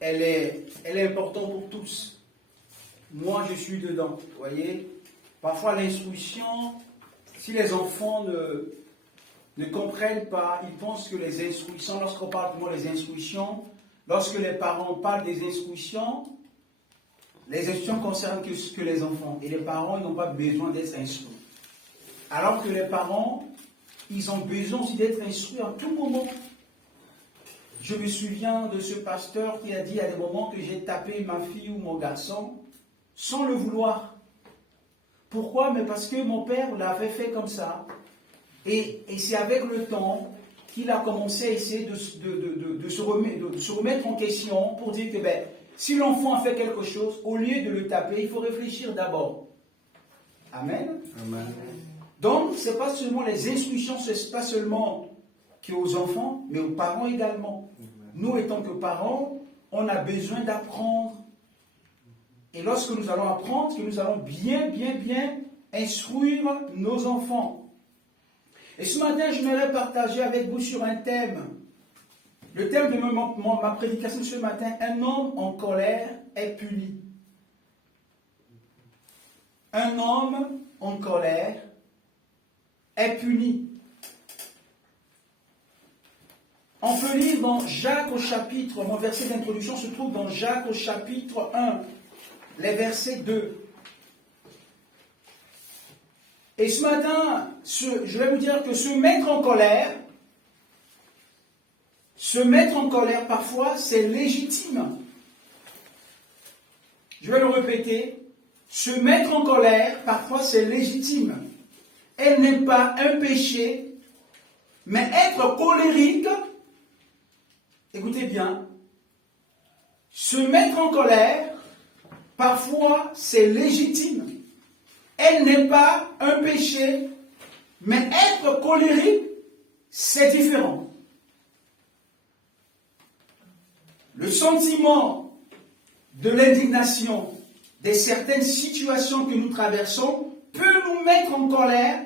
elle est importante pour tous. Moi, je suis dedans, vous voyez. Parfois, l'instruction, si les enfants ne comprennent pas, ils pensent que les instructions, lorsqu'on parle des instructions, lorsque les parents parlent des instructions, les instructions concernent que les enfants. Et les parents, ils n'ont pas besoin d'être instruits. Alors que les parents, ils ont besoin aussi d'être instruits à tout moment. Je me souviens de ce pasteur qui a dit à des moments que j'ai tapé ma fille ou mon garçon sans le vouloir. Pourquoi? Mais parce que mon père l'avait fait comme ça. Et c'est avec le temps qu'il a commencé à essayer de se remettre en question pour dire que si l'enfant a fait quelque chose, au lieu de le taper, il faut réfléchir d'abord. Amen. Amen. Donc, ce n'est pas seulement les instructions, ce n'est pas seulement qu'aux enfants, mais aux parents également. Nous, étant que parents, on a besoin d'apprendre. Et lorsque nous allons apprendre, que nous allons bien instruire nos enfants. Et ce matin, je voudrais partager avec vous sur un thème. Le thème de ma prédication ce matin, un homme en colère est puni. Un homme en colère est puni. On peut lire dans Jacques au chapitre, mon verset d'introduction se trouve dans Jacques au chapitre 1, les versets 2. Et ce matin, je vais vous dire que se mettre en colère, parfois, c'est légitime. Je vais le répéter. Se mettre en colère, parfois, c'est légitime. Elle n'est pas un péché, mais être colérique, écoutez bien, se mettre en colère, parfois, c'est légitime. Elle n'est pas un péché, mais être colérique, c'est différent. Le sentiment de l'indignation de certaines situations que nous traversons peut nous mettre en colère,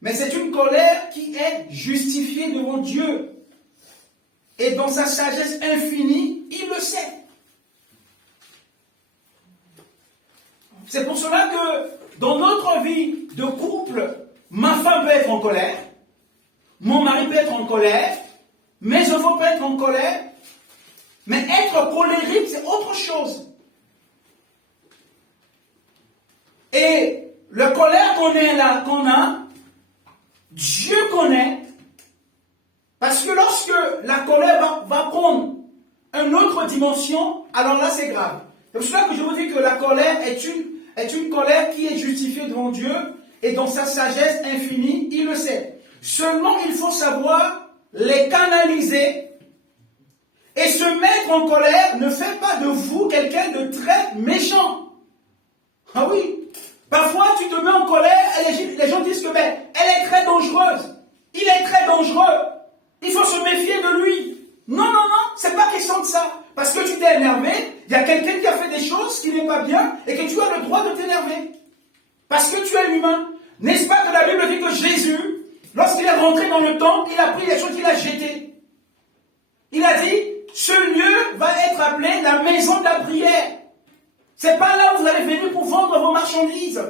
mais c'est une colère qui est justifiée devant Dieu. Et dans sa sagesse infinie, il le sait. C'est pour cela que dans notre vie de couple, ma femme peut être en colère, mon mari peut être en colère, mes enfants peuvent être en colère, mais être colérique, c'est autre chose. Et la colère qu'on a, Dieu connaît, parce que lorsque la colère va prendre une autre dimension, alors là c'est grave. C'est pour cela que je vous dis que la colère est une colère qui est justifiée devant Dieu, et dans sa sagesse infinie, il le sait. Seulement, il faut savoir les canaliser, et se mettre en colère ne fait pas de vous quelqu'un de très méchant. Ah oui. Parfois, tu te mets en colère et les gens disent que elle est très dangereuse. Il est très dangereux. Il faut se méfier de lui. Non, c'est pas question de ça. Parce que tu t'es énervé, il y a quelqu'un qui a fait des choses qui n'est pas bien et que tu as le droit de t'énerver. Parce que tu es humain. N'est-ce pas que la Bible dit que Jésus, lorsqu'il est rentré dans le temple, il a pris les choses qu'il a jetées. Il a dit, ce lieu va être appelé la maison de la prière. C'est pas là où vous allez venir pour vendre vos marchandises.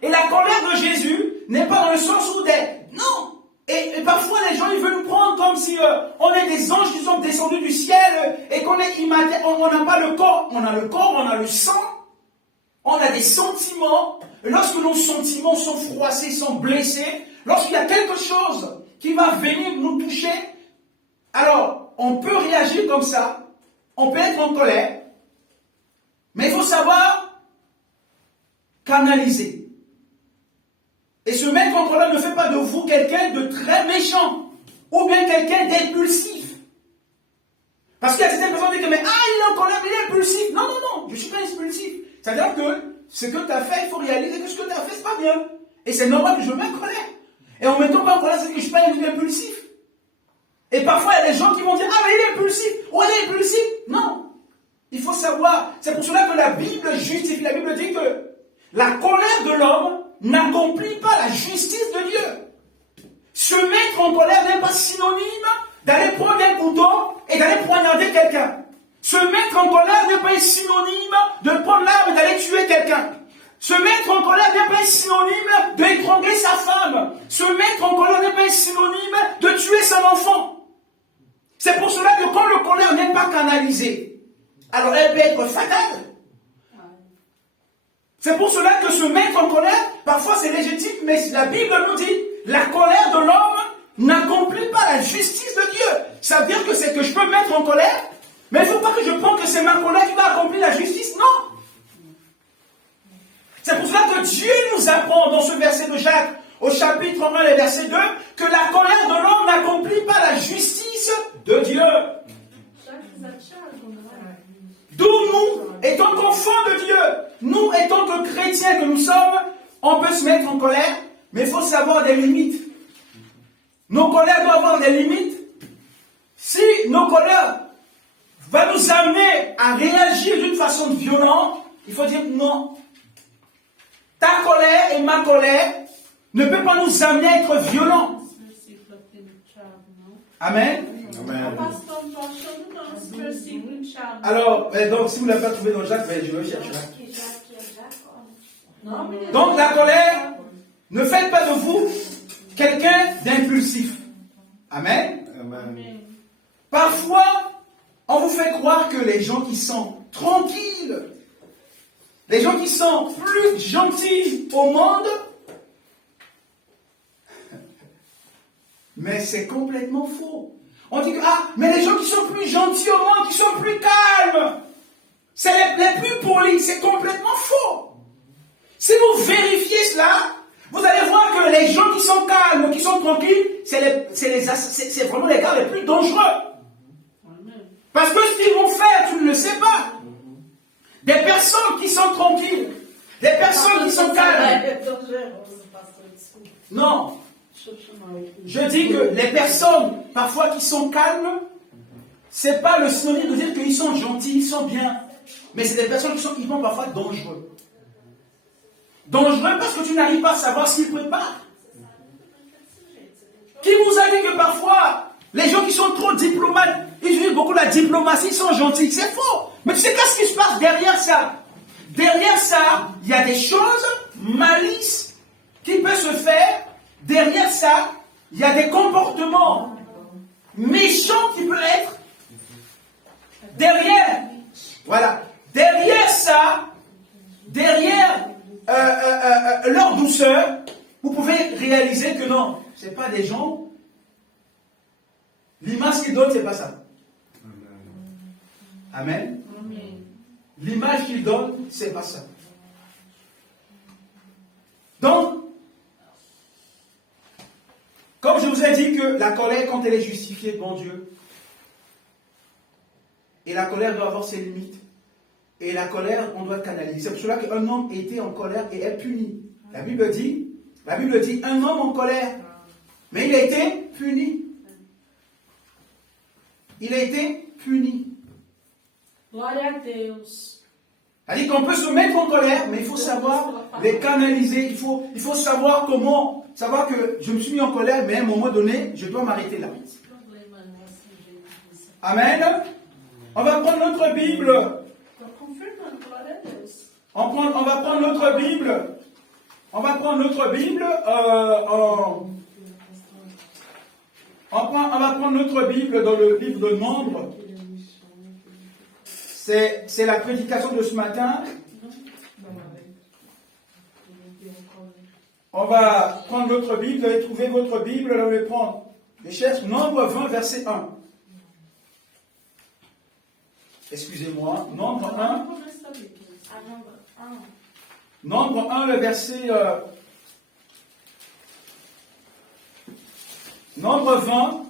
Et la colère de Jésus n'est pas dans le sens où non. Et parfois les gens ils veulent nous prendre comme si on est des anges qui sont descendus du ciel et qu'on est immatériel. On n'a pas le corps. On a le corps, on a le sang. On a des sentiments. Et lorsque nos sentiments sont froissés, sont blessés, lorsqu'il y a quelque chose qui va venir nous toucher, alors on peut réagir comme ça. On peut être en colère. Mais il faut savoir canaliser. Et se mettre en colère ne fait pas de vous quelqu'un de très méchant. Ou bien quelqu'un d'impulsif. Parce qu'il y a certaines personnes qui disent, il est en colère, mais il est impulsif. Non, je ne suis pas impulsif. C'est-à-dire que ce que tu as fait, il faut réaliser que ce que tu as fait, ce n'est pas bien. Et c'est normal que je me mette en colère. Et en mettant pas en colère, c'est que je ne suis pas impulsif. Et parfois, il y a des gens qui vont dire, mais il est impulsif. Ou elle est impulsif. Non. Il faut savoir, c'est pour cela que la Bible justifie, la Bible dit que la colère de l'homme n'accomplit pas la justice de Dieu. Se mettre en colère n'est pas synonyme d'aller prendre un couteau et d'aller poignarder poignarder quelqu'un. Se mettre en colère n'est pas synonyme de prendre l'arme et d'aller tuer quelqu'un. Se mettre en colère n'est pas synonyme d'étrangler sa femme. Se mettre en colère n'est pas synonyme de tuer son enfant. C'est pour cela que quand le colère n'est pas canalisée, alors elle peut être fatale. C'est pour cela que se mettre en colère, parfois c'est légitime, mais la Bible nous dit, la colère de l'homme n'accomplit pas la justice de Dieu. Ça veut dire que c'est que je peux me mettre en colère, mais il ne faut pas que je pense que c'est ma colère qui va accomplir la justice, non. C'est pour cela que Dieu nous apprend dans ce verset de Jacques, au chapitre 1 et verset 2, que la colère de l'homme n'accomplit pas la justice de Dieu. D'où nous, étant qu'enfants de Dieu, nous étant que chrétiens que nous sommes, on peut se mettre en colère, mais il faut savoir des limites. Nos colères doivent avoir des limites. Si nos colères vont nous amener à réagir d'une façon violente, il faut dire non. Ta colère et ma colère ne peuvent pas nous amener à être violents. Amen. Amen. Alors, donc, si vous ne l'avez pas trouvé dans Jacques, je vais chercher. Donc, la colère, ne faites pas de vous quelqu'un d'impulsif. Amen. Amen. Parfois, on vous fait croire que les gens qui sont tranquilles, les gens qui sont plus gentils au monde, mais c'est complètement faux. On dit que, mais les gens qui sont plus gentils au monde, qui sont plus calmes, c'est les plus polis, c'est complètement faux. Si vous vérifiez cela, vous allez voir que les gens qui sont calmes, qui sont tranquilles, c'est vraiment les gars les plus dangereux. Parce que ce qu'ils vont faire, tu ne le sais pas. Des personnes qui sont tranquilles, des personnes qui sont calmes. Non. Je dis que les personnes, parfois, qui sont calmes, c'est pas le synonyme de dire qu'ils sont gentils, ils sont bien. Mais c'est des personnes qui sont parfois dangereux. Dangereux parce que tu n'arrives pas à savoir ce qu'ils préparent. Qui vous a dit que parfois, les gens qui sont trop diplomates, ils utilisent beaucoup la diplomatie, ils sont gentils. C'est faux. Mais tu sais qu'est-ce qui se passe derrière ça? Derrière ça, il y a des choses, malices, qui peuvent se faire. Derrière ça, il y a des comportements méchants qui peuvent être. Derrière, voilà. Derrière ça, derrière leur douceur, vous pouvez réaliser que non, ce n'est pas des gens. L'image qu'ils donnent, ce n'est pas ça. Amen. Amen. L'image qu'ils donnent, ce n'est pas ça. Donc, comme je vous ai dit que la colère, quand elle est justifiée devant Dieu, et la colère doit avoir ses limites, et la colère, on doit canaliser. C'est pour cela qu'un homme était en colère et est puni. La Bible dit, un homme en colère, mais il a été puni. Il a été puni. Glória a Deus. C'est-à-dire qu'on peut se mettre en colère, mais il faut savoir les canaliser. Il faut savoir comment. Savoir que je me suis mis en colère, mais à un moment donné, je dois m'arrêter là. Amen. On va prendre notre Bible. On va prendre notre Bible. On va prendre notre Bible. On va prendre notre Bible dans le livre de Nombres. C'est la prédication de ce matin. On va prendre votre Bible, vous allez trouver votre Bible, là vous allez prendre les chaises, Nombre 20, verset 1. Excusez-moi, Nombre 1. Nombre 1, le verset... Nombre 20.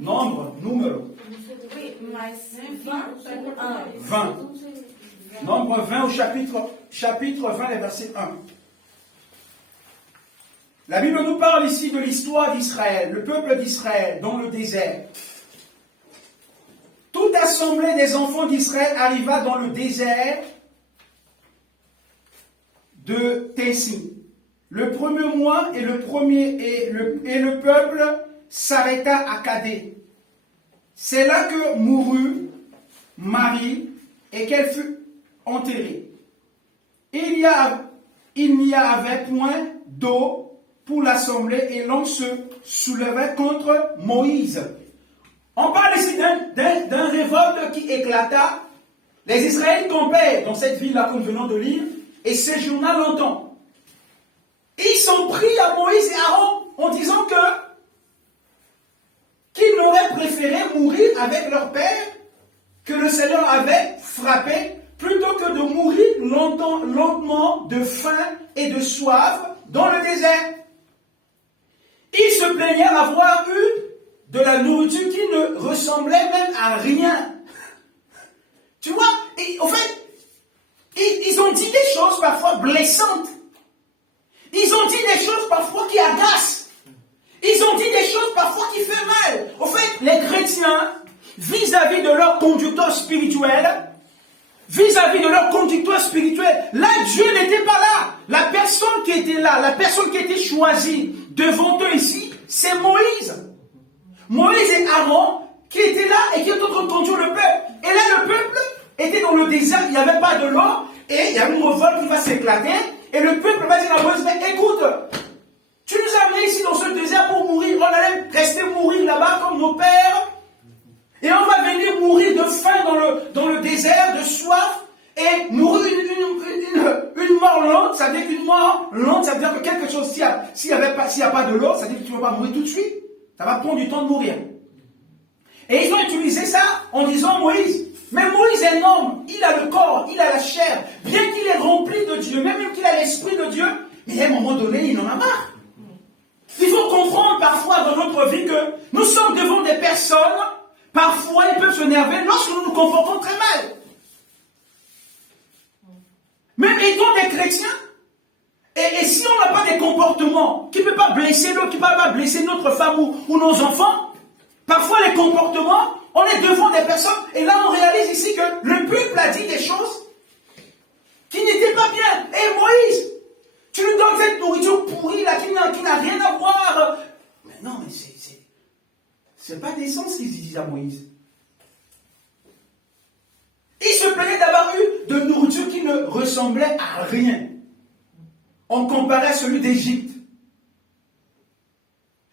Nombre, numéro. 20. Nombre 20 au chapitre 20, le verset 1. La Bible nous parle ici de l'histoire d'Israël, le peuple d'Israël dans le désert. Toute assemblée des enfants d'Israël arriva dans le désert de Tessin. Le premier mois et le peuple s'arrêta à Kadé. c'est là que mourut Marie et qu'elle fut enterrée. Il n'y avait point d'eau pour l'assemblée et l'on se soulevait contre Moïse. On parle ici d'un révolte qui éclata. Les Israélites campaient dans cette ville-là que nous venons de lire et séjourna longtemps. Ils sont pris à Moïse et Aaron en disant qu'ils auraient préféré mourir avec leur père que le Seigneur avait frappé plutôt que de mourir lentement de faim et de soif dans le désert. Ils se plaignaient d'avoir eu de la nourriture qui ne ressemblait même à rien. Tu vois, en fait, ils ont dit des choses parfois blessantes. Ils ont dit des choses parfois qui agacent. Ils ont dit des choses parfois qui font mal. En fait, les chrétiens, vis-à-vis de leur conducteur spirituel, là, Dieu n'était pas là. La personne qui était là, la personne qui était choisie devant eux ici, c'est Moïse. Moïse et Aaron qui étaient là et qui étaient en train de conduire le peuple. Et là, le peuple était dans le désert, il n'y avait pas de l'eau, et il y a une révolte qui va s'éclater, et le peuple va dire à Moïse, mais écoute, tu nous as amenés ici dans ce désert pour mourir, on allait rester mourir là-bas comme nos pères, et on va venir mourir de faim dans le désert, de soif, et mourir une mort lente. Ça veut dire qu'une mort lente, ça veut dire que quelque chose, s'il n'y a pas de l'eau, ça veut dire que tu ne vas pas mourir tout de suite. Ça va prendre du temps de mourir. Et ils ont utilisé ça en disant Moïse. Mais Moïse est un homme, il a le corps, il a la chair. Bien qu'il est rempli de Dieu, même qu'il a l'esprit de Dieu, mais à un moment donné, il en a marre. Il faut comprendre parfois dans notre vie que nous sommes devant des personnes, parfois ils peuvent s'énerver lorsque nous nous comportons très mal. Même étant des chrétiens, et si on n'a pas des comportements qui ne peuvent pas blesser l'autre, qui ne peuvent pas blesser notre femme ou nos enfants, parfois les comportements, on est devant des personnes, et là on réalise ici que le peuple a dit des choses qui n'étaient pas bien. Et Moïse, tu nous donnes cette nourriture pourrie là, qui n'a rien à voir. Mais non, mais c'est pas décent ce qu'ils disent à Moïse. Il se plaignait d'avoir eu de nourriture qui ne ressemblait à rien. On comparait à celui d'Égypte.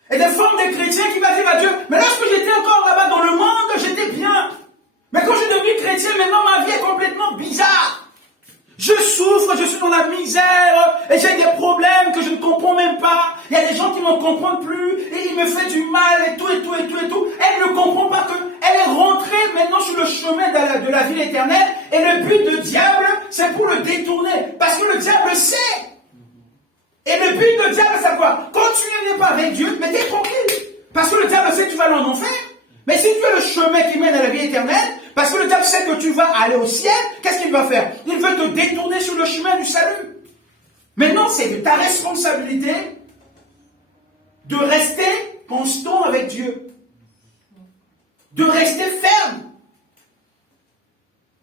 Et des formes de chrétiens qui va dire à Dieu, mais lorsque j'étais encore là-bas dans le monde, j'étais bien. Mais quand je suis devenu chrétien, maintenant ma vie est complètement bizarre. Je souffre, je suis dans la misère, et j'ai des problèmes que je ne comprends même pas. Il y a des gens qui ne me comprennent plus, et il me fait du mal, et tout. Elle ne comprend pas qu'elle est rentrée maintenant sur le chemin de la vie éternelle, et le but du diable, c'est pour le détourner. Parce que le diable sait. Et le but du diable, c'est quoi? Quand tu n'es pas avec Dieu, mais t'es tranquille. Parce que le diable sait que tu vas aller en enfer. Mais si tu as le chemin qui mène à la vie éternelle, parce que le diable sait que tu vas aller au ciel, qu'est-ce qu'il va faire? Il veut te détourner sur le chemin du salut. Maintenant, c'est de ta responsabilité de rester constant avec Dieu. De rester ferme.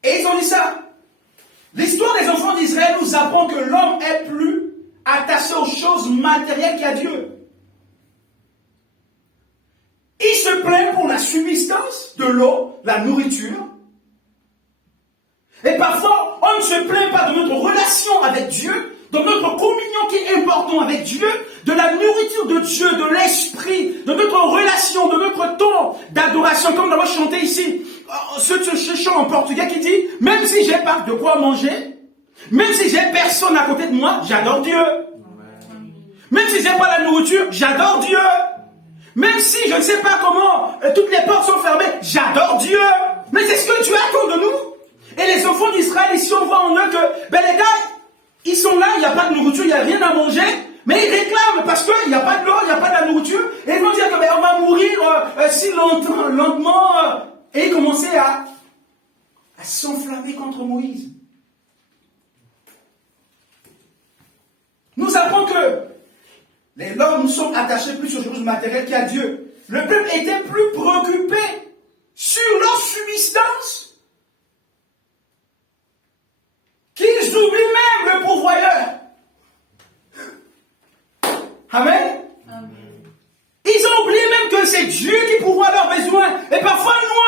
Et ils ont dit ça. L'histoire des enfants d'Israël nous apprend que l'homme est plus attaché aux choses matérielles qu'à Dieu. Il se plaint pour la subsistance de l'eau, la nourriture. Et parfois, on ne se plaint pas de notre relation avec Dieu, de notre communion qui est importante avec Dieu, de la nourriture de Dieu, de l'esprit, de notre relation, de notre temps d'adoration, comme nous avons chanté ici. Ce chant en portugais qui dit, même si j'ai pas de quoi manger, même si j'ai personne à côté de moi, j'adore Dieu. Même si j'ai pas la nourriture, j'adore Dieu. Même si je ne sais pas comment toutes les portes sont fermées, j'adore Dieu. Mais c'est ce que Dieu attend de nous. Et les enfants d'Israël, ici, on voit en eux que, les gars, ils sont là, il n'y a pas de nourriture, il n'y a rien à manger, mais ils réclament parce qu'il n'y a pas de l'eau, il n'y a pas de la nourriture, et ils vont dire que on va mourir si lentement. Et ils commençaient à s'enflammer contre Moïse. Nous apprenons que les hommes nous sommes attachés plus aux choses matérielles qu'à Dieu. Le peuple était plus préoccupé sur leur subsistance qu'ils oublient même le pourvoyeur. Amen. Amen. Ils ont oublié même que c'est Dieu qui pourvoit leurs besoins. Et parfois, nous,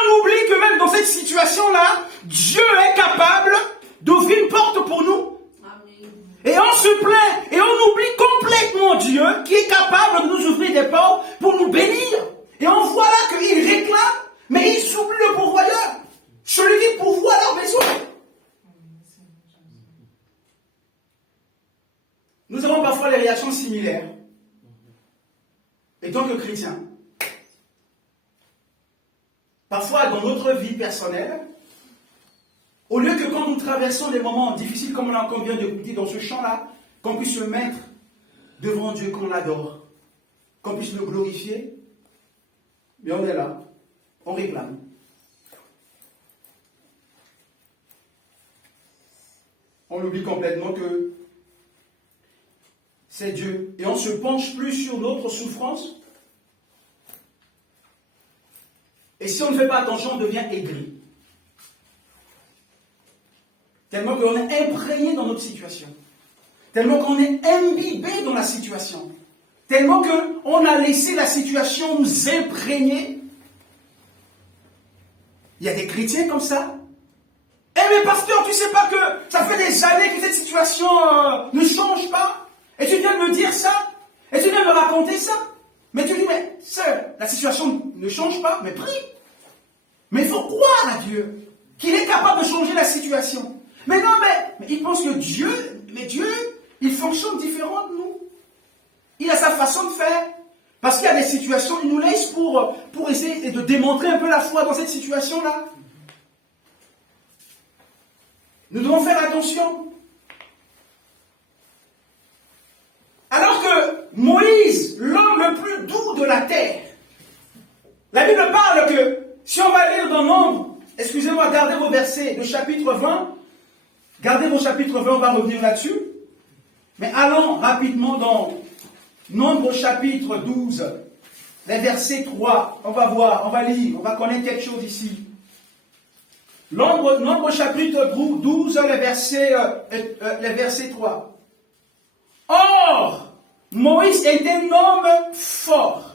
similaire. Et tant que chrétien, parfois dans notre vie personnelle, au lieu que quand nous traversons des moments difficiles comme on vient d'écouter dans ce chant-là, qu'on puisse se mettre devant Dieu, qu'on l'adore, qu'on puisse le glorifier, mais on est là, on réclame. On oublie complètement que c'est Dieu. Et on se penche plus sur notre souffrance. Et si on ne fait pas attention, on devient aigri. Tellement qu'on est imprégné dans notre situation. Tellement qu'on est imbibé dans la situation. Tellement qu'on a laissé la situation nous imprégner. Il y a des chrétiens comme ça. Eh mais pasteur, tu sais pas que ça fait des années que cette situation ne change pas? Et tu viens de me dire ça? Et tu viens de me raconter ça? Mais tu dis, mais sœur, la situation ne change pas, mais prie. Mais il faut croire à Dieu, qu'il est capable de changer la situation. Mais non, mais il pense que Dieu, il fonctionne différemment de nous. Il a sa façon de faire. Parce qu'il y a des situations, il nous laisse pour essayer de démontrer un peu la foi dans cette situation-là. Nous devons faire attention. Alors que Moïse, l'homme le plus doux de la terre, la Bible parle que, si on va lire dans Nombre, excusez-moi, gardez vos versets de chapitre 20, gardez vos chapitres 20, on va revenir là-dessus, mais allons rapidement dans Nombre chapitre 12, les versets 3, on va voir, on va lire, on va connaître quelque chose ici. Nombre chapitre 12, les versets 3. Or, Moïse était un homme fort,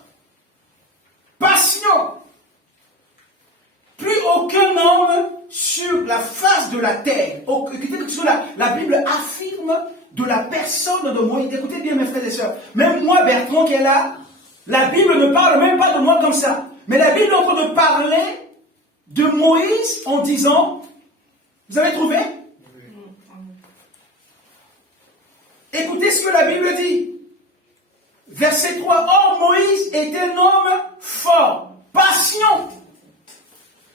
patient. Plus aucun homme sur la face de la terre. La Bible affirme de la personne de Moïse. Écoutez bien mes frères et sœurs. Même moi, Bertrand, qui est là, la Bible ne parle même pas de moi comme ça. Mais la Bible est en train de parler de Moïse en disant, vous avez trouvé? Écoutez ce que la Bible dit. Verset 3. Or, Moïse était un homme fort, patient.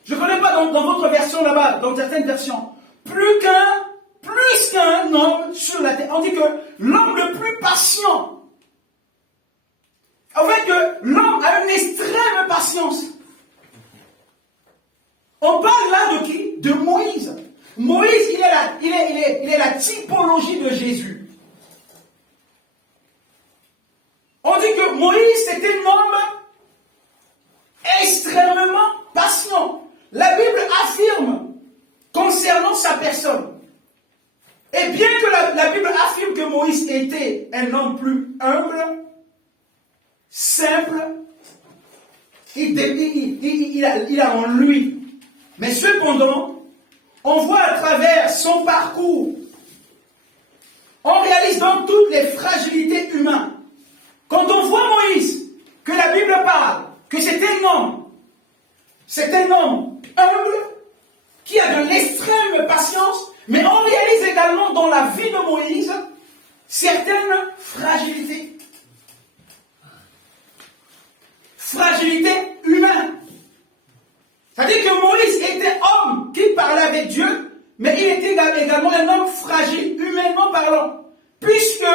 Je ne connais pas dans votre version là-bas, dans certaines versions. Plus qu'un homme sur la terre. On dit que l'homme le plus patient. En fait, que l'homme a une extrême patience. On parle là de qui? De Moïse. Moïse, il est la typologie de Jésus. On dit que Moïse, c'était un homme extrêmement patient. La Bible affirme concernant sa personne. Et bien que la Bible affirme que Moïse était un homme plus humble, simple, il a en lui. Mais cependant, on voit à travers son parcours, on réalise donc toutes les fragilités humaines. Quand on voit Moïse, que la Bible parle, que c'est un homme humble, qui a de l'extrême patience, mais on réalise également dans la vie de Moïse certaines fragilités. Fragilités humaines. C'est-à-dire que Moïse était homme qui parlait avec Dieu, mais il était également un homme fragile, humainement parlant. Puisque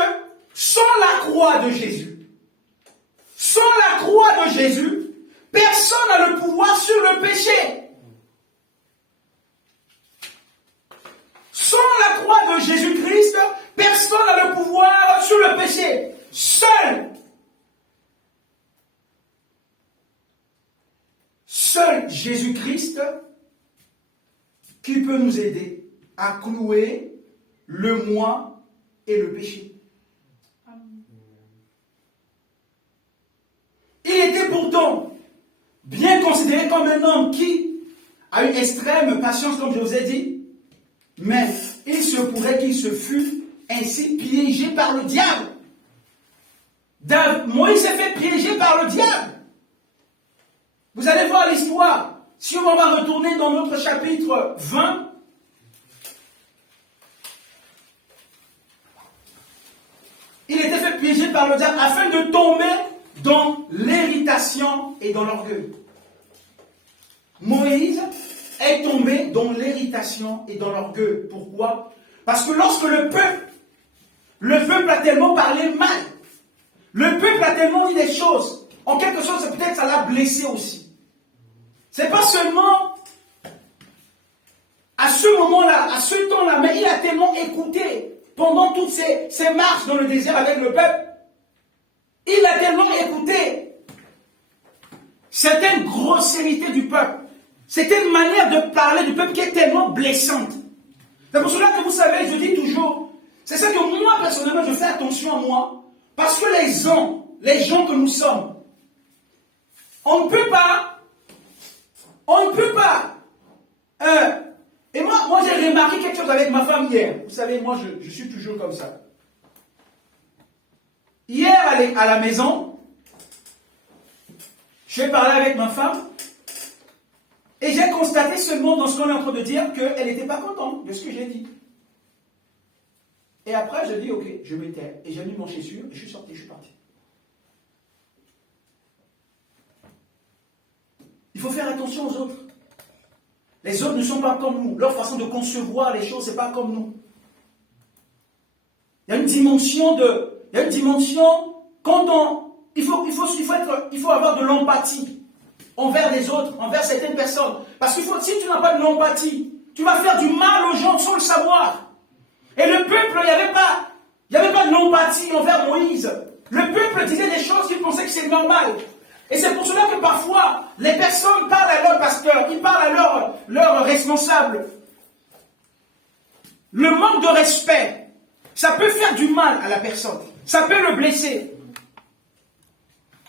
sans la croix de Jésus, personne n'a le pouvoir sur le péché. Sans la croix de Jésus-Christ, personne n'a le pouvoir sur le péché. Seul Jésus-Christ qui peut nous aider à clouer le moi et le péché. Il était pourtant bien considéré comme un homme qui a une extrême patience, comme je vous ai dit, mais il se pourrait qu'il se fût ainsi piégé par le diable. Moïse s'est fait piéger par le diable. Vous allez voir l'histoire. Si on va retourner dans notre chapitre 20, il était fait piéger par le diable afin de tomber dans l'irritation et dans l'orgueil. Moïse est tombé dans l'irritation et dans l'orgueil. Pourquoi? Parce que lorsque le peuple a tellement parlé mal, le peuple a tellement dit des choses, en quelque sorte, peut-être ça l'a blessé aussi. C'est pas seulement à ce moment-là, à ce temps-là, mais il a tellement écouté pendant toutes ces marches dans le désert avec le peuple. Il a tellement écouté certaines grossièretés du peuple. C'était une manière de parler du peuple qui est tellement blessante. C'est pour cela que vous savez, je dis toujours, c'est ça que moi, personnellement, je fais attention à moi, parce que les gens que nous sommes, on ne peut pas, et moi j'ai remarqué quelque chose avec ma femme hier. Vous savez, moi je suis toujours comme ça. Hier à la maison, j'ai parlé avec ma femme, et j'ai constaté seulement dans ce qu'on est en train de dire qu'elle n'était pas contente de ce que j'ai dit. Et après, j'ai dit, ok, je me tais. Et j'ai mis mon chaussure, et je suis sorti, je suis parti. Il faut faire attention aux autres. Les autres ne sont pas comme nous. Leur façon de concevoir les choses, ce n'est pas comme nous. Il y a une dimension il faut avoir de l'empathie envers les autres, envers certaines personnes. Parce que si tu n'as pas de l'empathie, tu vas faire du mal aux gens sans le savoir. Et le peuple, il n'y avait pas de l'empathie envers Moïse. Le peuple disait des choses qu'il pensait que c'est normal. Et c'est pour cela que parfois, les personnes parlent à leur pasteur, ils parlent à leur responsable. Le manque de respect, ça peut faire du mal à la personne. Ça peut le blesser.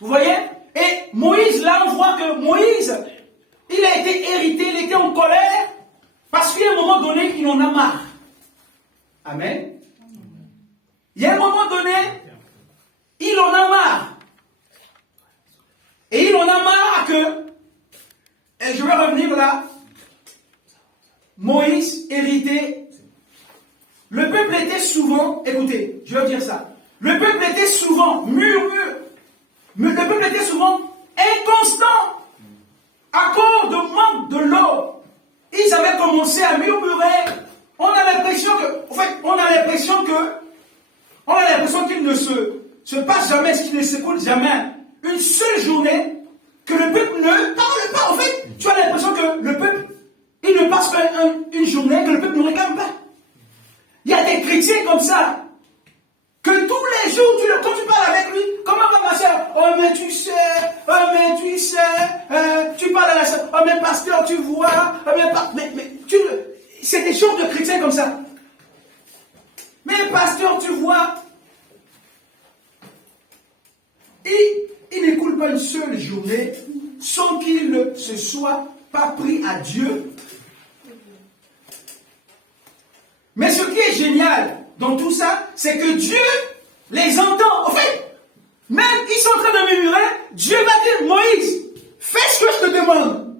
Vous voyez? Et Moïse, là, on voit que Moïse, il a été irrité, il était en colère, parce qu'à un moment donné, il en a marre. Amen. Il y a un moment donné, il en a marre. Et il en a marre et je vais revenir là, Moïse irrité. Le peuple était souvent, écoutez, je vais dire ça, le peuple était souvent le peuple était souvent inconstant à cause de manque de l'eau. Ils avaient commencé à murmurer. On a l'impression qu'il ne se passe jamais, ce qui ne s'écoule jamais. Une seule journée que le peuple ne parle pas. En fait, tu as l'impression que le peuple, il ne passe pas une journée que le peuple ne regarde pas. Il y a des chrétiens comme ça, que tous les jours, quand tu parles avec lui, comment va ma soeur? Oh mais tu sais, tu parles à la soeur, oh mais pasteur, tu vois, c'est des choses de chrétiens comme ça. Mais pasteur, tu vois, il n'écoule pas une seule journée sans qu'il ne se soit pas pris à Dieu. Mais ce qui est génial dans tout ça, c'est que Dieu les entend. En fait, même ils sont en train de murmurer, Dieu va dire, Moïse, fais ce que je te demande.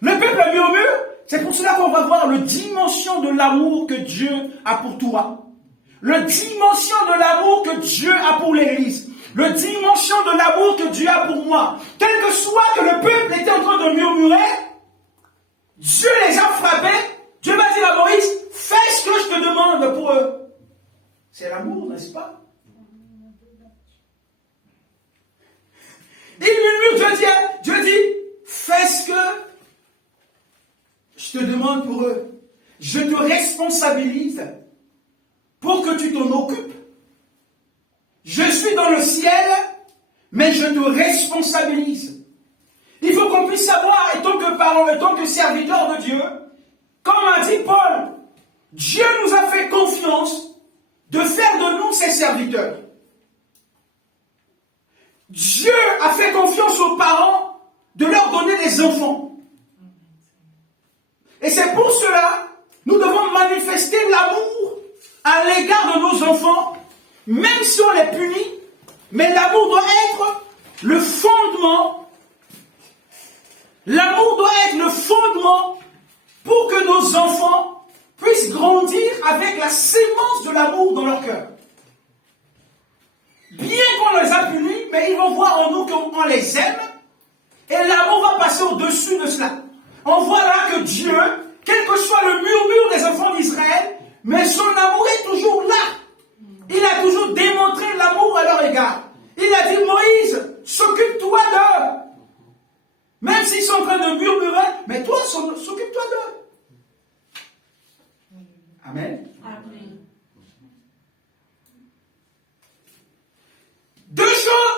Le peuple murmure, c'est pour cela qu'on va voir la dimension de l'amour que Dieu a pour toi. La dimension de l'amour que Dieu a pour l'Église. La dimension de l'amour que Dieu a pour moi. Quel que soit que le peuple était en train de murmurer, Dieu les a frappés. Dieu va dire à Moïse, fais ce que je te demande pour eux. C'est l'amour, n'est-ce pas? Il murmure, Dieu dit, fais ce que je te demande pour eux. Je te responsabilise pour que tu t'en occupes. Je suis dans le ciel, mais je te responsabilise. Il faut qu'on puisse savoir, en tant que serviteur de Dieu, comme a dit Paul, Dieu nous a fait confiance de faire de nous ses serviteurs. Dieu a fait confiance aux parents de leur donner des enfants. Et c'est pour cela, nous devons manifester l'amour à l'égard de nos enfants, même si on les punit, mais l'amour doit être le fondement. L'amour doit être le fondement pour que nos enfants puissent grandir avec la sémence de l'amour dans leur cœur. Bien on les a punis, mais ils vont voir en nous qu'on les aime, et l'amour va passer au-dessus de cela. On voit là que Dieu, quel que soit le murmure des enfants d'Israël, mais son amour est toujours là. Il a toujours démontré l'amour à leur égard. Il a dit, Moïse, s'occupe-toi d'eux. Même s'ils sont en train de murmurer, mais toi, s'occupe-toi d'eux. Amen. Amen.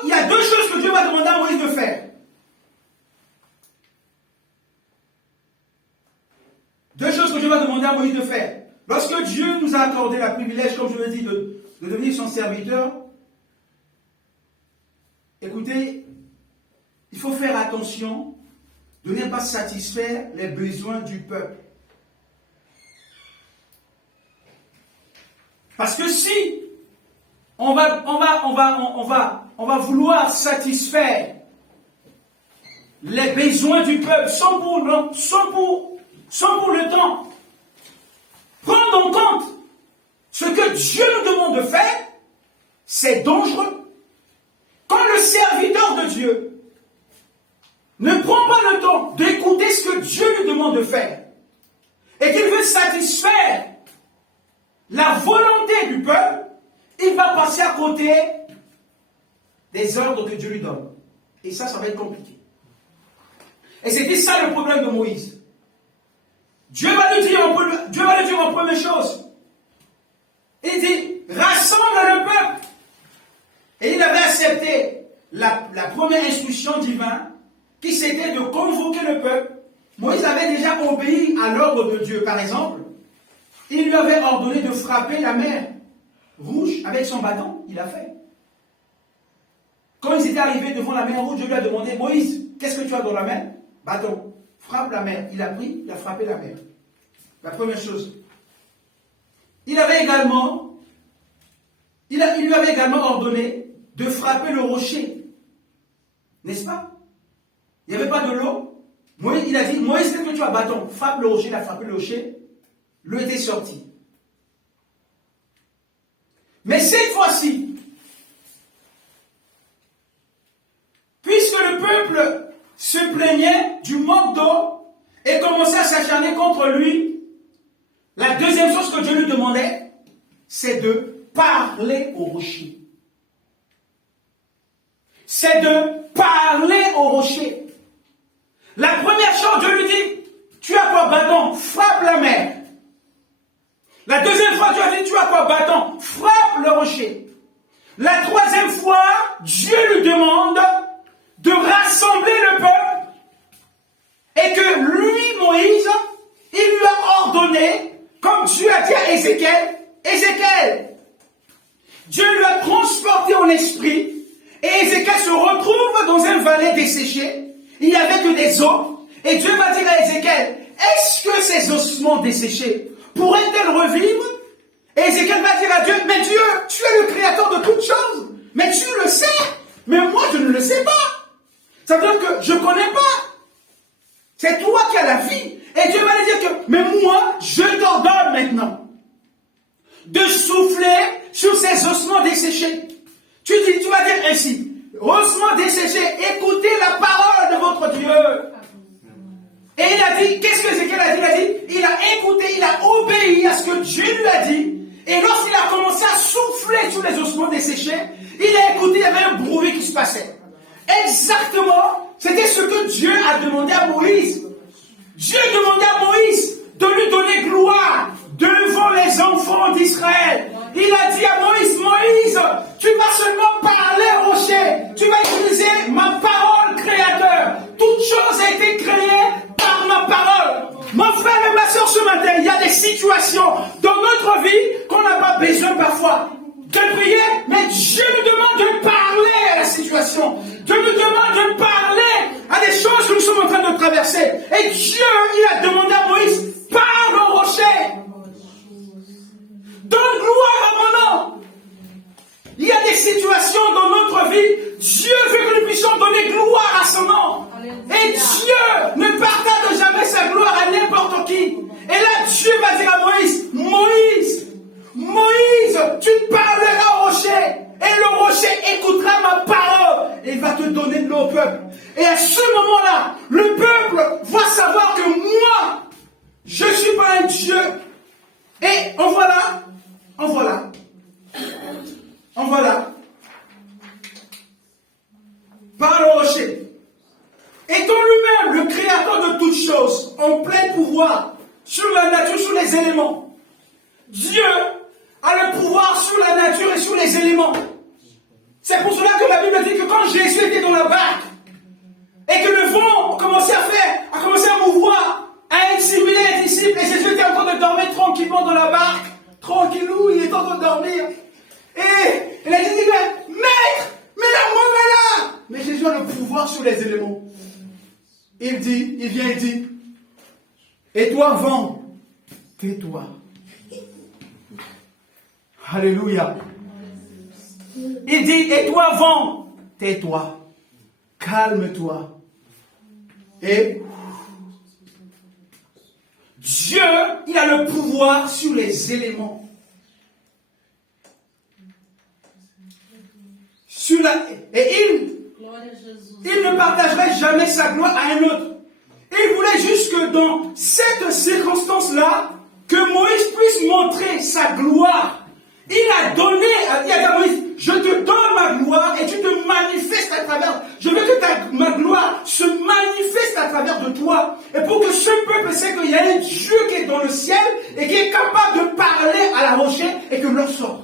Il y a deux choses que Dieu va demander à Moïse de faire. Deux choses que Dieu va demander à Moïse de faire. Lorsque Dieu nous a accordé le privilège, comme je l'ai dit, de devenir son serviteur, écoutez, il faut faire attention de ne pas satisfaire les besoins du peuple. Parce que si on va vouloir satisfaire les besoins du peuple sans pour le temps prendre en compte ce que Dieu nous demande de faire, c'est dangereux. Quand le serviteur de Dieu ne prend pas le temps d'écouter ce que Dieu lui demande de faire et qu'il veut satisfaire la volonté du peuple, il va passer à côté des ordres que Dieu lui donne. Et ça va être compliqué. Et c'était ça le problème de Moïse. Dieu va lui dire en première chose. Il dit, rassemble le peuple. Et il avait accepté la première instruction divine, qui c'était de convoquer le peuple. Moïse avait déjà obéi à l'ordre de Dieu. Par exemple, il lui avait ordonné de frapper la mer Rouge avec son bâton. Il a fait. Quand ils étaient arrivés devant la mer Rouge, Dieu lui a demandé, Moïse, qu'est-ce que tu as dans la main? Bâton. Frappe la mer. Il a pris, il a frappé la mer. La première chose. Il lui avait également ordonné de frapper le rocher. N'est-ce pas? Il n'y avait pas de l'eau. Moïse, il a dit, Moïse, qu'est-ce que tu as? Bâton. Frappe le rocher. Il a frappé le rocher. L'eau était sortie. Mais cette fois-ci, puisque le peuple se plaignait du manque d'eau et commençait à s'acharner contre lui, la deuxième chose que Dieu lui demandait, c'est de parler au rocher. C'est de parler au rocher. La première chose, Dieu lui dit, tu as quoi? Bâton, frappe la mer. La deuxième fois, Dieu a dit, tu as quoi? Bâton, frappe le rocher. La troisième fois, Dieu lui demande de rassembler le peuple et que lui, Moïse, il lui a ordonné, comme Dieu a dit à Ézéchiel, Dieu lui a transporté en esprit et Ézéchiel se retrouve dans un vallée desséché. Il n'y avait que des os et Dieu va dire à Ézéchiel, est-ce que ces ossements desséchés pourraient-elles revivre? Et Ézéchiel va dire à Dieu, mais Dieu, tu es le créateur de toutes choses. Mais tu le sais. Mais moi, je ne le sais pas. Ça veut dire que je ne connais pas. C'est toi qui as la vie. Et Dieu va lui dire que, mais moi, je t'ordonne maintenant de souffler sur ces ossements desséchés. Tu vas dire ainsi, ossements desséchés, écoutez la parole de votre Dieu. Et il a dit, qu'est-ce que Ézéchiel a dit? Il a écouté, il a obéi à ce que Dieu lui a dit. Et lorsqu'il a commencé à souffler sur les ossements desséchés, il a écouté, il y avait un bruit qui se passait. Exactement, c'était ce que Dieu a demandé à Moïse. Dieu demandait à Moïse de lui donner gloire devant les enfants d'Israël. Il a dit à Moïse, Moïse, tu vas seulement parler au rocher. Tu vas utiliser ma parole créateur. Toute chose a été créée par ma parole. Mon frère et ma soeur, ce matin, il y a des situations dans notre vie qu'on n'a pas besoin parfois de prier, mais Dieu nous demande de parler à la situation. Dieu nous demande de parler à des choses que nous sommes en train de traverser. Et Dieu, il a demandé à Moïse, parle au rocher. Donne gloire à mon nom. Il y a des situations dans notre vie, Dieu veut que nous puissions donner gloire à son nom. Et Dieu ne partage jamais sa gloire à n'importe qui. Et là, Dieu va dire à Moïse, Moïse, tu parleras au rocher. Et le rocher écoutera ma Je ne suis pas un Dieu. Et en voilà. Par le rocher. Étant lui-même le créateur de toutes choses, en plein pouvoir, sur la nature, sur les éléments. Dieu a le pouvoir sur la nature et sur les éléments. C'est pour cela que la Bible dit que quand Jésus était dans la barque, et que le vent a commencé à mouvoir, à intimider les disciples, et Jésus était en train de dormir tranquillement dans la barque, tranquillou, il est en train de dormir. Et il a dit, maître, mais la mort est là. Mais Jésus a le pouvoir sur les éléments. Il vient et dit, et toi, vent, tais-toi. Alléluia. Il dit, et toi, vent, tais-toi. Calme-toi. Et Dieu, il a le pouvoir sur les éléments. Et il ne partagerait jamais sa gloire à un autre. Il voulait juste que dans cette circonstance-là, que Moïse puisse montrer sa gloire. Il a dit à Moïse, je te donne ma gloire et tu te manifestes à travers. Je veux que ma gloire se manifeste à travers de toi. Et pour que ce peuple sait qu'il y a un Dieu qui est dans le ciel et qui est capable de parler à la rocher et que l'eau sorte.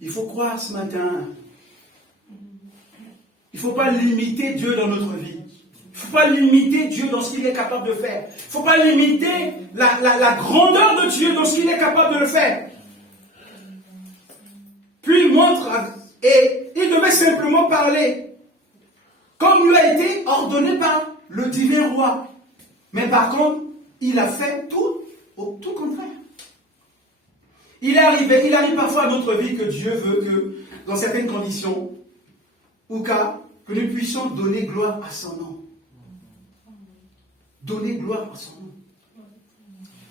Il faut croire ce matin. Il ne faut pas limiter Dieu dans notre vie. Il ne faut pas limiter Dieu dans ce qu'il est capable de faire. Il ne faut pas limiter la grandeur de Dieu dans ce qu'il est capable de le faire. Puis il montre, et il devait simplement parler, comme lui a été ordonné par le divin roi. Mais par contre, il a fait tout contraire. Il arrive parfois à notre vie que Dieu veut que, dans certaines conditions, ou cas, que nous puissions donner gloire à son nom. Donner gloire à son nom.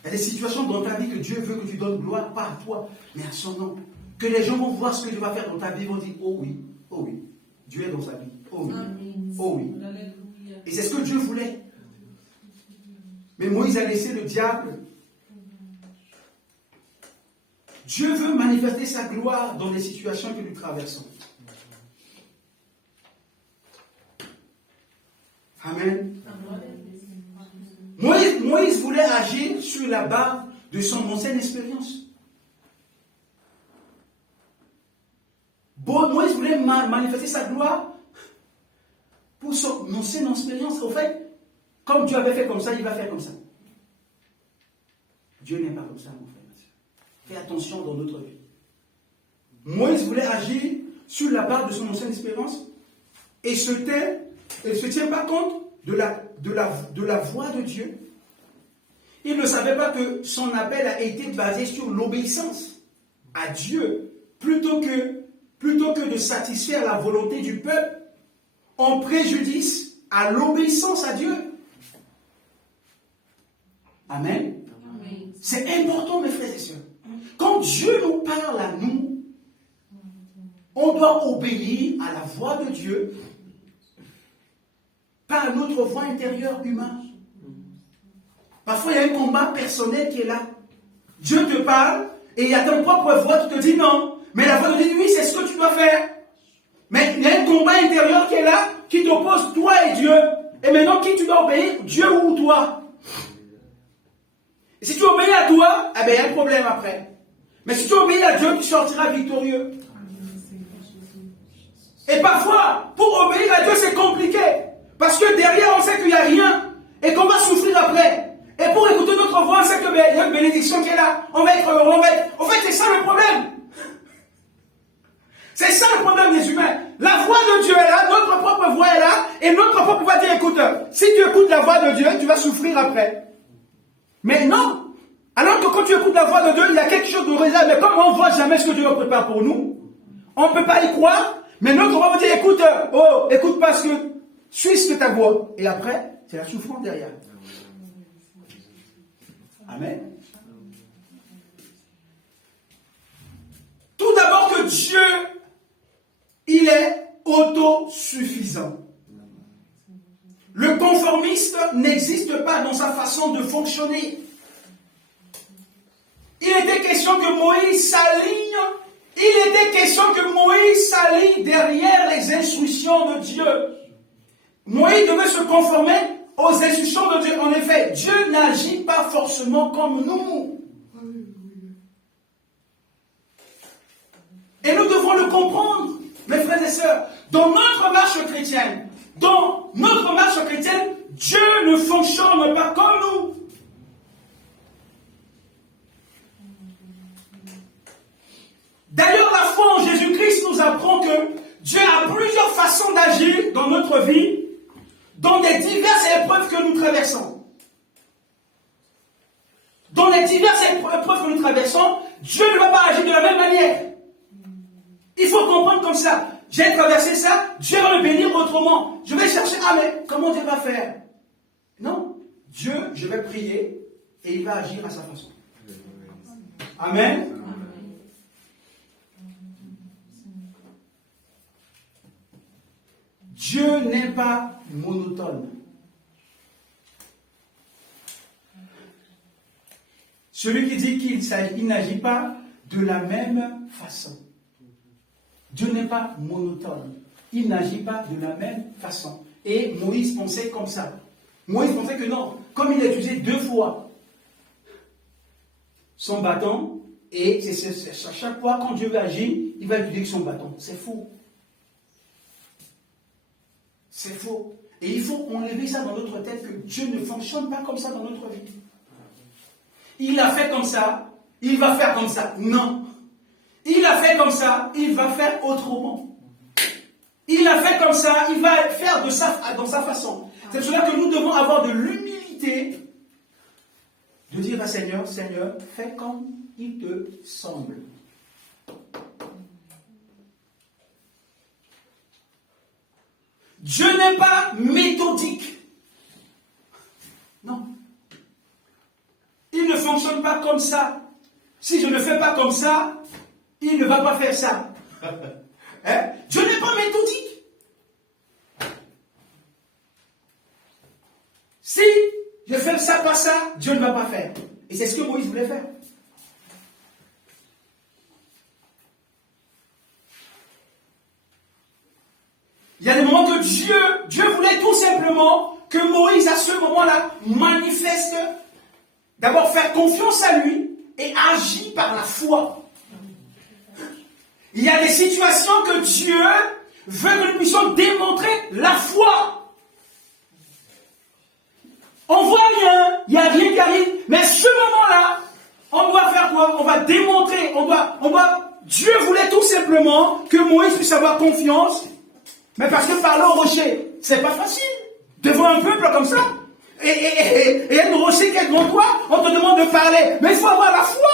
Il y a des situations dans ta vie que Dieu veut que tu donnes gloire, pas à toi, mais à son nom. Que les gens vont voir ce que Dieu va faire dans ta vie, vont dire, oh oui, Dieu est dans sa vie. Oh oui, oh oui. Et c'est ce que Dieu voulait. Mais Moïse a laissé le diable. Dieu veut manifester sa gloire dans les situations que nous traversons. Amen. Moïse voulait agir sur la base de son ancienne expérience. Moïse voulait manifester sa gloire pour son ancienne expérience. En fait, comme Dieu avait fait comme ça, il va faire comme ça. Dieu n'est pas comme ça, mon frère. Fais attention dans notre vie. Moïse voulait agir sur la base de son ancienne expérience et ne se tient pas compte de la voix de Dieu. Il ne savait pas que son appel a été basé sur l'obéissance à Dieu plutôt que de satisfaire la volonté du peuple en préjudice à l'obéissance à Dieu. Amen. Amen. C'est important, mes frères et sœurs. Quand Dieu nous parle à nous, on doit obéir à la voix de Dieu, pas à notre voix intérieure humaine. Parfois, il y a un combat personnel qui est là. Dieu te parle et il y a ton propre voix qui te dit non. Mais la voix te dit oui, c'est ce que tu dois faire. Mais il y a un combat intérieur qui est là, qui t'oppose toi et Dieu. Et maintenant, qui tu dois obéir, Dieu ou toi? Et si tu obéis à toi, eh bien, il y a un problème après. Mais si tu obéis à Dieu, tu sortiras victorieux. Et parfois, pour obéir à Dieu, c'est compliqué. Parce que derrière, on sait qu'il n'y a rien. Et qu'on va souffrir après. Et pour écouter notre voix, on sait qu'il y a une bénédiction qui est là. On va être heureux, En fait, c'est ça le problème. C'est ça le problème des humains. La voix de Dieu est là, notre propre voix est là. Et notre propre voix dit, écoute, si tu écoutes la voix de Dieu, tu vas souffrir après. Mais non. Alors que quand tu écoutes la voix de Dieu, il y a quelque chose de réserve. Mais comme on ne voit jamais ce que Dieu prépare pour nous, on ne peut pas y croire. Mais notre voix va dire, écoute, écoute parce que, suis ce que ta voix. Et après, c'est la souffrance derrière. Amen. Tout d'abord que Dieu, il est autosuffisant. Le conformiste n'existe pas dans sa façon de fonctionner. Il était question que Moïse s'aligne derrière les instructions de Dieu. Moïse devait se conformer aux instructions de Dieu. En effet, Dieu n'agit pas forcément comme nous. Et nous devons le comprendre, mes frères et sœurs. Dans notre marche chrétienne, Dieu ne fonctionne pas comme nous. D'ailleurs, la foi en Jésus-Christ nous apprend que Dieu a plusieurs façons d'agir dans notre vie, dans les diverses épreuves que nous traversons. Dans les diverses épreuves que nous traversons, Dieu ne va pas agir de la même manière. Il faut comprendre comme ça. J'ai traversé ça, Dieu va me bénir autrement. Je vais chercher, mais comment Dieu va faire? Non. Dieu, je vais prier et il va agir à sa façon. Amen. Dieu n'est pas monotone. Celui qui dit qu'il n'agit pas de la même façon. Dieu n'est pas monotone. Il n'agit pas de la même façon. Et Moïse pensait comme ça. Moïse pensait que non, comme il a utilisé 2 fois son bâton, et c'est à chaque fois quand Dieu veut agir, il va utiliser son bâton. C'est faux. C'est faux. Et il faut enlever ça dans notre tête, que Dieu ne fonctionne pas comme ça dans notre vie. Il a fait comme ça, il va faire comme ça. Non. Il a fait comme ça, il va faire autrement. Il a fait comme ça, il va faire dans sa façon. C'est pour cela que nous devons avoir de l'humilité de dire à Seigneur, Seigneur, fais comme il te semble. Dieu n'est pas méthodique. Non. Il ne fonctionne pas comme ça. Si je ne fais pas comme ça, il ne va pas faire ça. Dieu n'est pas méthodique. Si je fais ça, pas ça, Dieu ne va pas faire. Et c'est ce que Moïse voulait faire. Il y a des moments que Dieu voulait tout simplement que Moïse, à ce moment-là, manifeste, d'abord faire confiance à lui et agit par la foi. Il y a des situations que Dieu veut que nous puissions démontrer la foi. On voit rien, il n'y a rien qui arrive, mais à ce moment-là, on doit faire quoi? On va démontrer, Dieu voulait tout simplement que Moïse puisse avoir confiance, mais parce que parler au rocher, c'est pas facile. Devant un peuple comme ça, et un rocher qui est devant toi, on te demande de parler, mais il faut avoir la foi.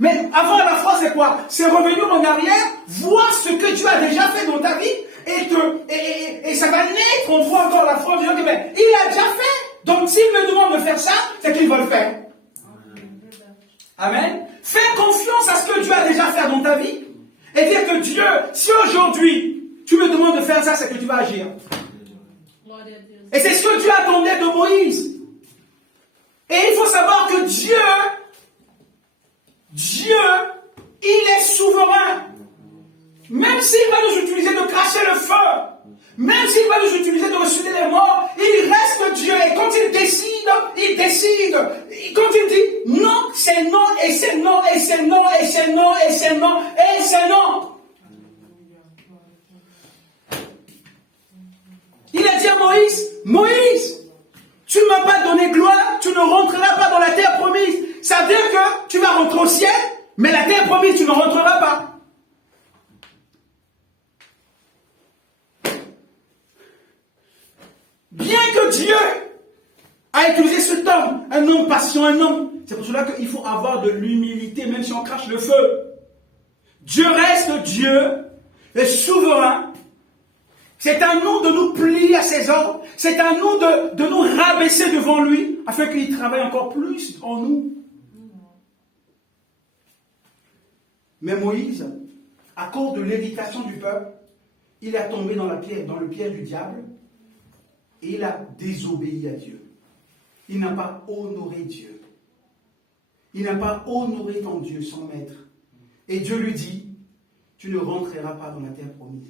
Mais avoir la foi, c'est quoi? C'est revenir en arrière, voir ce que tu as déjà fait dans ta vie, et ça va naître en toi encore la foi en disant que il a déjà fait. Donc s'il me demande de faire ça, c'est qu'il va le faire. Amen. Fais confiance à ce que Dieu a déjà fait dans ta vie, et dire que Dieu, si aujourd'hui tu me demandes de faire ça, c'est que tu vas agir. Et c'est ce que Dieu attendait de Moïse. Et il faut savoir que Dieu, il est souverain. Même s'il va nous utiliser de cracher le feu, même s'il va nous utiliser de ressusciter les morts, il reste Dieu. Et quand il décide, il décide. Et quand il dit non, c'est non, et c'est non, et c'est non, et c'est non, et c'est non, et c'est non. Il a dit à Moïse, Moïse, tu ne m'as pas donné gloire, tu ne rentreras pas dans la terre promise. Ça veut dire que tu vas rentrer au ciel, mais la terre promise, tu ne rentreras pas. Bien que Dieu a utilisé cet homme, un homme patient, un homme, c'est pour cela qu'il faut avoir de l'humilité, même si on crache le feu. Dieu reste Dieu, le souverain. C'est à nous de nous plier à ses ordres. C'est à nous de nous rabaisser devant lui, afin qu'il travaille encore plus en nous. Mais Moïse, à cause de l'hésitation du peuple, il est tombé dans le piège du diable. et il a désobéi à Dieu. Il n'a pas honoré Dieu. Il n'a pas honoré ton Dieu, son maître. Et Dieu lui dit, tu ne rentreras pas dans la terre promise.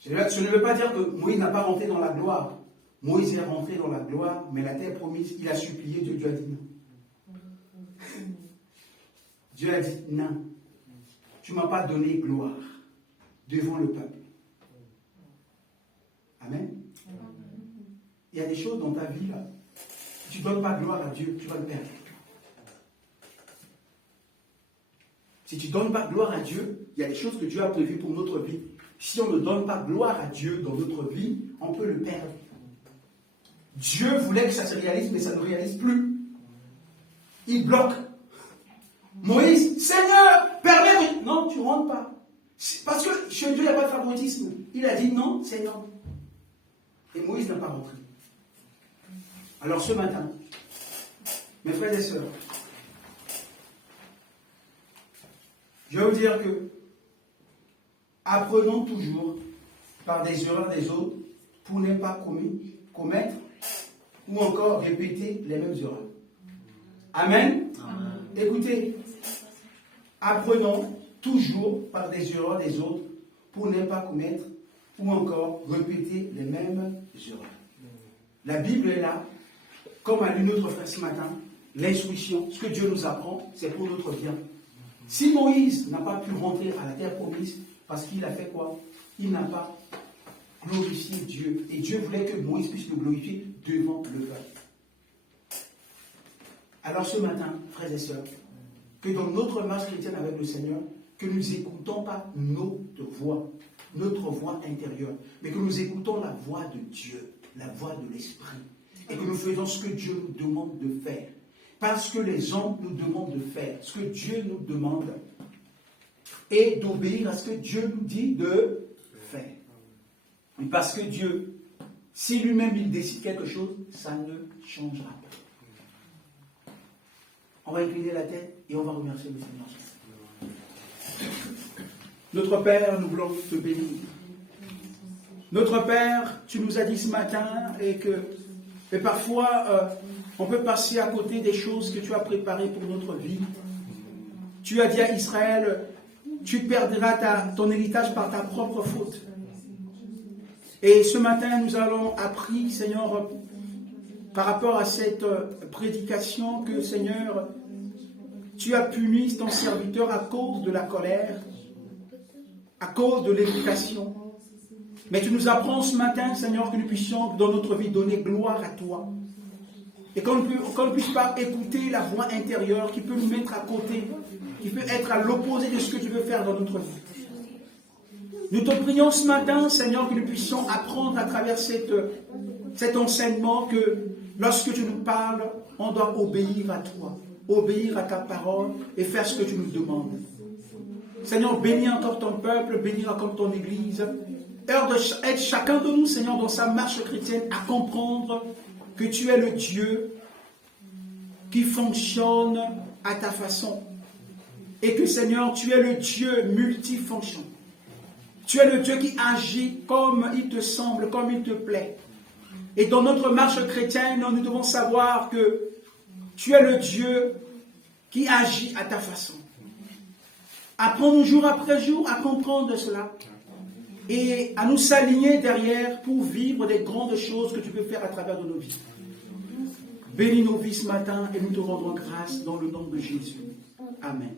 Ce ne veut pas dire que Moïse n'a pas rentré dans la gloire. Moïse est rentré dans la gloire, mais la terre promise, il a supplié, Dieu a dit non. Dieu a dit non. Tu ne m'as pas donné gloire devant le peuple. Amen. Il y a des choses dans ta vie là. Si tu ne donnes pas gloire à Dieu, tu vas le perdre. Si tu ne donnes pas gloire à Dieu, il y a des choses que Dieu a prévues pour notre vie. Si on ne donne pas gloire à Dieu dans notre vie, on peut le perdre. Dieu voulait que ça se réalise, mais ça ne réalise plus. Il bloque. Moïse, Seigneur, permets-moi. Non, tu ne rentres pas. Parce que chez Dieu, il n'y a pas de favoritisme. Il a dit non, c'est non. Et Moïse n'a pas rentré. Alors ce matin, mes frères et sœurs, je vais vous dire que apprenons toujours par des erreurs des autres pour ne pas commettre ou encore répéter les mêmes erreurs. Amen. Amen. Écoutez, apprenons toujours par des erreurs des autres pour ne pas commettre ou encore répéter les mêmes erreurs. La Bible est là, comme a lu notre frère ce matin, l'instruction, ce que Dieu nous apprend, c'est pour notre bien. Si Moïse n'a pas pu rentrer à la terre promise, parce qu'il a fait quoi? Il n'a pas glorifié Dieu. Et Dieu voulait que Moïse puisse le glorifier devant le peuple. Alors ce matin, frères et sœurs, que dans notre marche chrétienne avec le Seigneur, que nous n'écoutons pas notre voix intérieure, mais que nous écoutons la voix de Dieu, la voix de l'Esprit, et que nous faisons ce que Dieu nous demande de faire. Parce que les hommes nous demandent de faire, ce que Dieu nous demande, et d'obéir à ce que Dieu nous dit de faire. Mais parce que Dieu, si lui-même il décide quelque chose, ça ne changera pas. On va incliner la tête et on va remercier le Seigneur. Notre Père, nous voulons te bénir. Notre Père, tu nous as dit ce matin et parfois on peut passer à côté des choses que tu as préparées pour notre vie. Tu as dit à Israël, tu perdras ton héritage par ta propre faute. Et ce matin, nous avons appris, Seigneur, par rapport à cette prédication que, Seigneur, tu as puni ton serviteur à cause de la colère, à cause de l'éducation. Mais tu nous apprends ce matin, Seigneur, que nous puissions dans notre vie donner gloire à toi. Et qu'on ne puisse pas écouter la voix intérieure qui peut nous mettre à côté, qui peut être à l'opposé de ce que tu veux faire dans notre vie. Nous te prions ce matin, Seigneur, que nous puissions apprendre à travers cet enseignement que lorsque tu nous parles, on doit obéir à toi, obéir à ta parole et faire ce que tu nous demandes. Seigneur, bénis encore ton peuple, bénis encore ton Église. Aide chacun de nous, Seigneur, dans sa marche chrétienne à comprendre que tu es le Dieu qui fonctionne à ta façon. Et que, Seigneur, tu es le Dieu multifonction. Tu es le Dieu qui agit comme il te semble, comme il te plaît. Et dans notre marche chrétienne, nous devons savoir que tu es le Dieu qui agit à ta façon. Apprends-nous jour après jour à comprendre cela et à nous s'aligner derrière pour vivre des grandes choses que tu peux faire à travers de nos vies. Bénis nos vies ce matin et nous te rendons grâce dans le nom de Jésus. Amen.